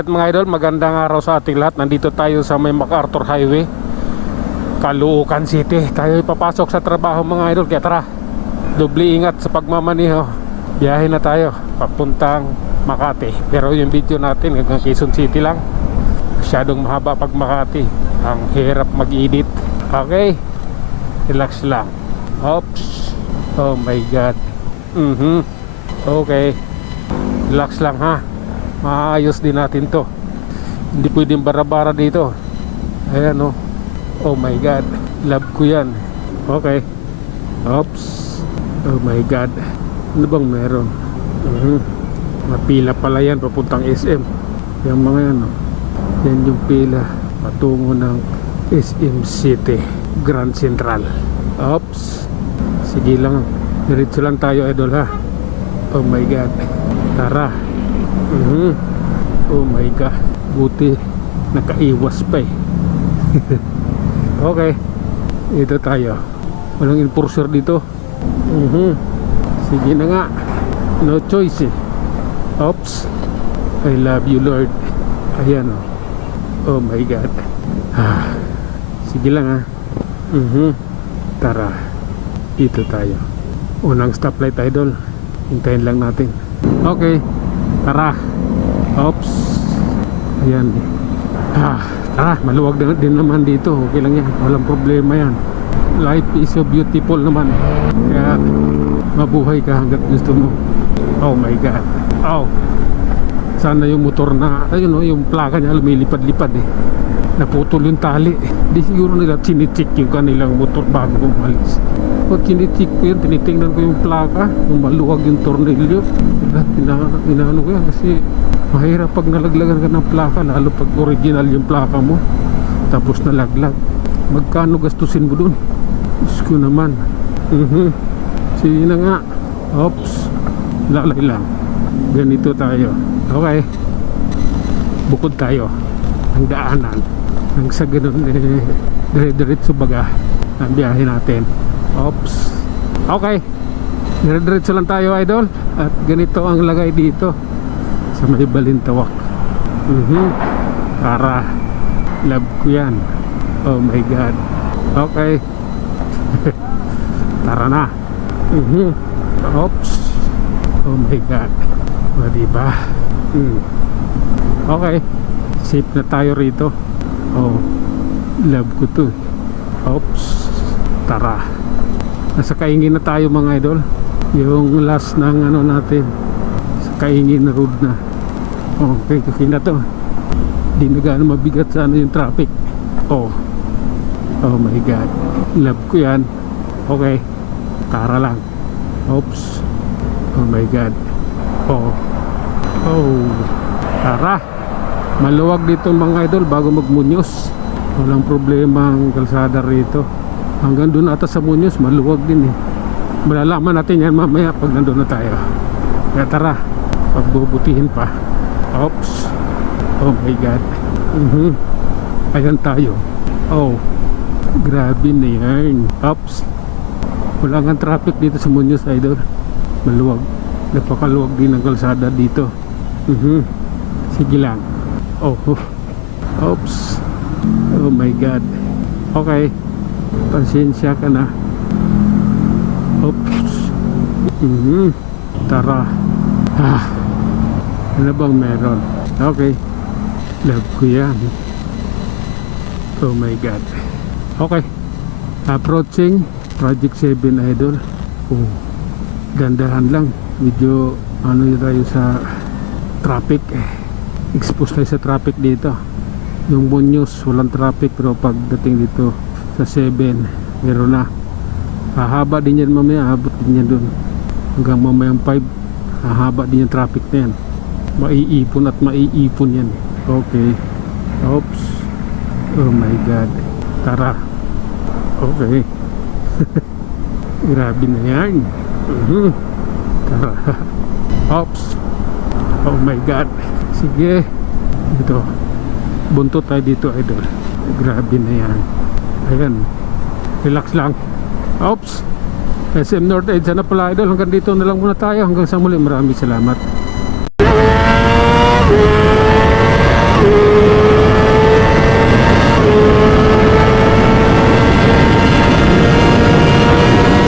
alright mga idol, magandang araw sa ating lahat. Nandito tayo sa may MacArthur Highway, Caloocan City. Tayo papasok sa trabaho mga idol. Kaya tara, doble ingat sa pagmamaniho. Biyahe na tayo papuntang Makati. Pero yung video natin hanggang Quezon City lang. Masyadong mahaba pag Makati. Ang hirap mag-edit. Okay, relax lang. Oops. Oh my god. Okay, relax lang ha. Maayos din natin to. Hindi pwedeng bara-bara dito. Ayan oh. Oh my god, love ko yan. Okay. Oops. Oh my god. Ano bang meron? Mapila pala yan papuntang SM. Yung mga yan oh. Yan yung pila patungo ng SM City Grand Central. Oops. Sige lang, diretso lang tayo idol ha. Oh my god. Tara. Oh my god, buti nakaiwas pa eh. Okay, ito tayo. Walang enforcer dito. Sige na nga, no choice eh. Oops. I love you Lord. Ayan oh. Oh my god. Sige lang ha. Tara, ito tayo. Unang stoplight idol. Hintayin lang natin. Okay, tara. Oops. Ayan. Tara, maluwag din naman dito. Okay lang yan, walang problema yan. Life is so beautiful naman. Kaya mabuhay ka hanggat gusto mo. Oh my god. Oh, sana yung motor na, ayun oh, yung plaka niya lumilipad-lipad eh. Naputol yung tali. Di siguro nila chinichik yung kanilang motor bago umalis. Pag chinichik ko yun, tinitingnan ko yung plaka, yung maluwag yung tornilyo. Inaano ko yan kasi mahirap pag nalaglagan ka ng plaka, lalo pag original yung plaka mo tapos nalaglag. Magkano gastusin mo dun? Diyos ko naman. Sige na nga. Oops. Lalay lang. Ganito tayo. Okay, bukod tayo ang daanan nang sa ganun dire-diretso baga ang biyahe natin. Oops. Okay, dire-diretso lang tayo idol. At ganito ang lagay dito sa may Balintawak. Para love ko yan. Oh my god. Okay. Tara na. Oops. Oh my god. O diba? Okay, safe na tayo rito. Oh, love ko to. Oops. Tara, nasa Kaingin na tayo mga idol. Yung last ng ano natin sa Kaingin na road na. Okay, kasi na to. Di na gaano mabigat sa ano yung traffic. Oh my god, love ko yan. Okay, tara lang. Oops. Oh my god. Tara, maluwag dito mga idol bago magmunyos. Walang problema ang kalsada rito. Hanggang doon ata sa Muñoz maluwag din eh. Malalaman natin yan mamaya pag nandun na tayo. Kaya tara, pagbubutihin pa. Oops. Oh my god. Ayan tayo. Oh, grabe na yan. Oops. Wala nga traffic dito sa Muñoz idol. Maluwag. Napakaluwag din ang kalsada dito. Sige lang. Oops. Oh my god. Okay, pasensya ka na. Oops. Tara. Ano bang meron? Okay, love ko yan. Oh my god. Okay, approaching Project 7 idol. Dandahan lang. Medyo ano tayo sa traffic eh. Expose tayo sa traffic dito. Yung Muñoz walang traffic, pero pagdating dito sa 7 meron na. Hahaba din yan mamaya, habot din yan dun hanggang mamayang 5. Hahaba din yung traffic na yan. Maiipon at maiipon yan. Okay. Oops. Oh my god. Tara. Okay. Grabe na yan. Tara. Oops. Oh my god. Sige. Ito, buntot tayo dito idol. Grabe na yan. Ayan, relax lang. Oops. SM North Edge na pala idol. Hanggang dito na lang muna tayo. Hanggang sa muli, maraming salamat.